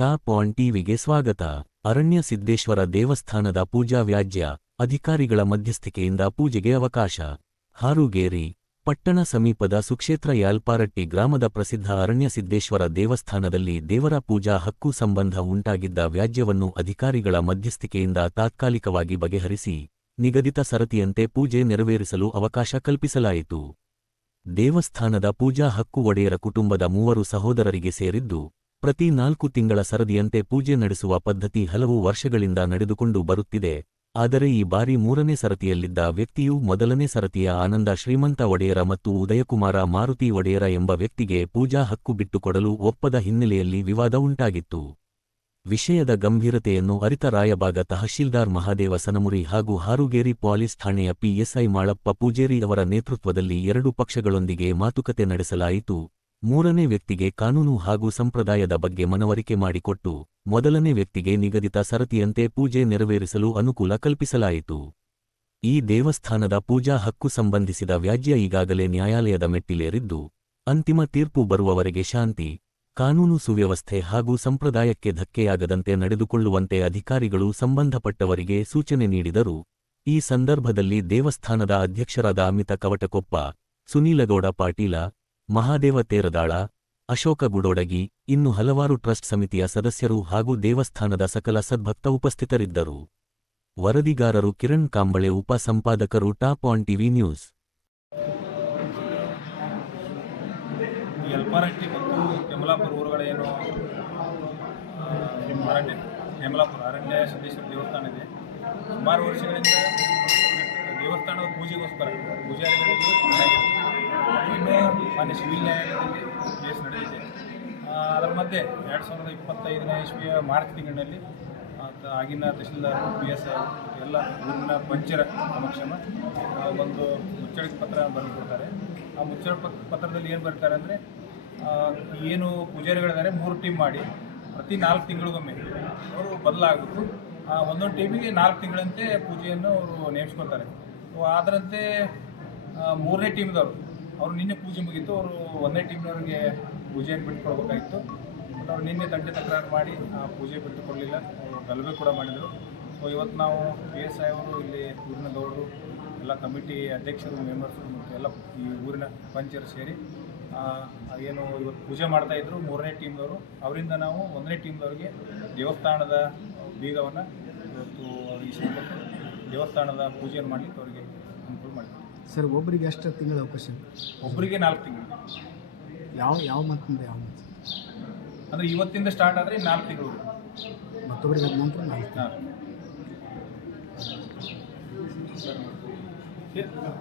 Top on ಟಿವಿಗೆ ಸ್ವಾಗತ. ಅರಣ್ಯ ಸಿದ್ದೇಶ್ವರ ದೇವಸ್ಥಾನದ ಪೂಜಾ ವ್ಯಾಜ್ಯ, ಅಧಿಕಾರಿಗಳ ಮಧ್ಯಸ್ಥಿಕೆಯಿಂದ ಪೂಜೆಗೆ ಅವಕಾಶ. ಹಾರುಗೇರಿ ಪಟ್ಟಣ ಸಮೀಪದ ಸುಕ್ಷೇತ್ರ ಯಾಲ್ಪಾರಟ್ಟಿ ಗ್ರಾಮದ ಪ್ರಸಿದ್ಧ ಅರಣ್ಯ ಸಿದ್ದೇಶ್ವರ ದೇವಸ್ಥಾನದಲ್ಲಿ ದೇವರ ಪೂಜಾ ಹಕ್ಕು ಸಂಬಂಧ ಉಂಟಾಗಿದ್ದ ವ್ಯಾಜ್ಯವನ್ನು ಅಧಿಕಾರಿಗಳ ಮಧ್ಯಸ್ಥಿಕೆಯಿಂದ ತಾತ್ಕಾಲಿಕವಾಗಿ ಬಗೆಹರಿಸಿ ನಿಗದಿತ ಸರತಿಯಂತೆ ಪೂಜೆ ನೆರವೇರಿಸಲು ಅವಕಾಶ ಕಲ್ಪಿಸಲಾಯಿತು. ದೇವಸ್ಥಾನದ ಪೂಜಾ ಹಕ್ಕು ಒಡೆಯರ ಕುಟುಂಬದ 3 ಸಹೋದರರಿಗೆ ಸೇರಿದ್ದು, ಪ್ರತಿ 4 ತಿಂಗಳ ಸರದಿಯಂತೆ ಪೂಜೆ ನಡೆಸುವ ಪದ್ಧತಿ ಹಲವು ವರ್ಷಗಳಿಂದ ನಡೆದುಕೊಂಡು ಬರುತ್ತಿದೆ. ಆದರೆ ಈ ಬಾರಿ 3ನೇ ಸರತಿಯಲ್ಲಿದ್ದ ವ್ಯಕ್ತಿಯು ಮೊದಲನೇ ಸರತಿಯ ಆನಂದ ಶ್ರೀಮಂತ ಒಡೆಯರ ಮತ್ತು ಉದಯಕುಮಾರ ಮಾರುತಿ ಒಡೆಯರ ಎಂಬ ವ್ಯಕ್ತಿಗೆ ಪೂಜಾ ಹಕ್ಕು ಬಿಟ್ಟುಕೊಡಲು ಒಪ್ಪದ ಹಿನ್ನೆಲೆಯಲ್ಲಿ ವಿವಾದ ಉಂಟಾಗಿತ್ತು. ವಿಷಯದ ಗಂಭೀರತೆಯನ್ನು ಅರಿತ ರಾಯಬಾಗ ತಹಶೀಲ್ದಾರ್ ಮಹಾದೇವ ಸನಮುರಿ ಹಾಗೂ ಹಾರುಗೇರಿ ಪೊಲೀಸ್ ಠಾಣೆಯ ಪಿಎಸ್ಐ ಮಾಳಪ್ಪ ಪೂಜೇರಿ ಅವರ ನೇತೃತ್ವದಲ್ಲಿ 2 ಪಕ್ಷಗಳೊಂದಿಗೆ ಮಾತುಕತೆ ನಡೆಸಲಾಯಿತು. 3ನೇ ವ್ಯಕ್ತಿಗೆ ಕಾನೂನು ಹಾಗೂ ಸಂಪ್ರದಾಯದ ಬಗ್ಗೆ ಮನವರಿಕೆ ಮಾಡಿಕೊಟ್ಟು ಮೊದಲನೇ ವ್ಯಕ್ತಿಗೆ ನಿಗದಿತ ಸರತಿಯಂತೆ ಪೂಜೆ ನೆರವೇರಿಸಲು ಅನುಕೂಲ ಕಲ್ಪಿಸಲಾಯಿತು. ಈ ದೇವಸ್ಥಾನದ ಪೂಜಾ ಹಕ್ಕು ಸಂಬಂಧಿಸಿದ ವ್ಯಾಜ್ಯ ಈಗಾಗಲೇ ನ್ಯಾಯಾಲಯದ ಮೆಟ್ಟಿಲೇರಿದ್ದು, ಅಂತಿಮ ತೀರ್ಪು ಬರುವವರೆಗೆ ಶಾಂತಿ, ಕಾನೂನು ಸುವ್ಯವಸ್ಥೆ ಹಾಗೂ ಸಂಪ್ರದಾಯಕ್ಕೆ ಧಕ್ಕೆಯಾಗದಂತೆ ನಡೆದುಕೊಳ್ಳುವಂತೆ ಅಧಿಕಾರಿಗಳು ಸಂಬಂಧಪಟ್ಟವರಿಗೆ ಸೂಚನೆ ನೀಡಿದರು. ಈ ಸಂದರ್ಭದಲ್ಲಿ ದೇವಸ್ಥಾನದ ಅಧ್ಯಕ್ಷರಾದ ಅಮಿತ ಕವಟಕೊಪ್ಪ, ಸುನೀಲಗೌಡ ಪಾಟೀಲ, ಮಹಾದೇವ ತೇರದಾಳ, ಅಶೋಕ ಗುಡೋಡಗಿ, ಇನ್ನು ಹಲವಾರು ಟ್ರಸ್ಟ್ ಸಮಿತಿಯ ಸದಸ್ಯರು ಹಾಗೂ ದೇವಸ್ಥಾನದ ಸಕಲ ಸದ್ಭಕ್ತ ಉಪಸ್ಥಿತರಿದ್ದರು. ವರದಿಗಾರರು ಕಿರಣ್ ಕಾಂಬಳೆ, ಉಪ ಸಂಪಾದಕರು ಟಾಪ್ ಆನ್ ಟಿವಿ ನ್ಯೂಸ್. ಯಲ್ಪಾರಟ್ಟಿ ಮತ್ತು ಯಮಲಾಪುರ ಊರುಗಳ ಏನು ಯಮಲಾಪುರ ಅರಣ್ಯ ಸಿದ್ದೇಶ್ವರ ದೇವಸ್ಥಾನ ಇದೆ. ಸುಮಾರು ವರ್ಷಗಳಿಂದ ದೇವಸ್ಥಾನದ ಪೂಜೆಗೋಸ್ಕರ ಪೂಜಾರಿಗಳಲ್ಲಿ ಇನ್ನೂ ಮಾನ್ಯ ಸಿವಿಲ್ ನ್ಯಾಯಾಲಯದಲ್ಲಿ ಕೇಸ್ ನಡೆದಿದೆ. ಅದರ ಮಧ್ಯೆ 2025ನೇ ಇಸ್ವಿಯ ಮಾರ್ಚ್ ತಿಂಗಳಿನಲ್ಲಿ ಆಗಿನ ತಹಶೀಲ್ದಾರ್ PSI ಎಲ್ಲ ಊರಿನ ಪಂಚರ ಸಮಕ್ಷಮ ಒಂದು ಮುಚ್ಚಳಿಕೆ ಪತ್ರ ಬರೆದುಕೊಡ್ತಾರೆ. ಆ ಮುಚ್ಚಳಿಕೆ ಪತ್ರದಲ್ಲಿ ಏನು ಬರ್ತಾರೆ ಅಂದರೆ, ಏನು ಪೂಜಾರಿಗಳಿದ್ದಾರೆ 3 ಟೀಮ್ ಮಾಡಿ ಪ್ರತಿ 4 ತಿಂಗಳಿಗೊಮ್ಮೆ ಅವರು ಬದಲಾಗಬೇಕು. ಒಂದೊಂದು ಟೀಮಿಗೆ 4 ತಿಂಗಳಂತೆ ಪೂಜೆಯನ್ನು ಅವರು ನೇಮಿಸ್ಕೊಳ್ತಾರೆ. ಅದರಂತೆ 3ನೇ ಟೀಮ್ದವರು ಅವರು ನಿನ್ನೆ ಪೂಜೆ ಮುಗಿತು. ಅವರು 1ನೇ ಟೀಮ್ನವ್ರಿಗೆ ಪೂಜೆಯನ್ನು ಬಿಟ್ಟುಕೊಡ್ಬೇಕಾಗಿತ್ತು. ಬಟ್ ಅವರು ನಿನ್ನೆ ತಂಟೆ ತಕರಾರು ಮಾಡಿ ಆ ಪೂಜೆ ಬಿಟ್ಟುಕೊಡಲಿಲ್ಲ. ಅವರು ಗಲಭೆ ಕೂಡ ಮಾಡಿದರು. ಇವತ್ತು ನಾವು PSI ಅವರು ಇಲ್ಲಿ ಊರಿನ ಗೌಡರು ಎಲ್ಲ ಕಮಿಟಿ ಅಧ್ಯಕ್ಷರು, ಮೆಂಬರ್ಸು ಮತ್ತು ಎಲ್ಲ ಈ ಊರಿನ ಪಂಚರು ಸೇರಿ ಏನು ಇವತ್ತು ಪೂಜೆ ಮಾಡ್ತಾಯಿದ್ರು 3ನೇ ಟೀಮ್ದವರು. ಅವರಿಂದ ನಾವು 1ನೇ ಟೀಮ್ದವ್ರಿಗೆ ದೇವಸ್ಥಾನದ ಬೀಗವನ್ನು ಇವತ್ತು ಈ ಸಂದರ್ಭ ದೇವಸ್ಥಾನದ ಪೂಜೆಯನ್ನು ಮಾಡಲಿಕ್ಕೆ ಅವರಿಗೆ ಅನುಕೂಲ ಮಾಡಿದ್ವಿ. ಸರ್, ಒಬ್ಬರಿಗೆ ಎಷ್ಟು ತಿಂಗಳ ಅವಕಾಶ? ಒಬ್ಬರಿಗೆ 4 ತಿಂಗಳು. ಯಾವ ಮಂತ್ನಿಂದ ಯಾವ ಮಂತ್? ಅಂದರೆ ಇವತ್ತಿಂದ ಸ್ಟಾರ್ಟ್ ಆದರೆ 4 ತಿಂಗಳು. ಮತ್ತೊಬ್ಬರಿಗೆ ಅದ ನಂತರ 4 ಹಾಂ.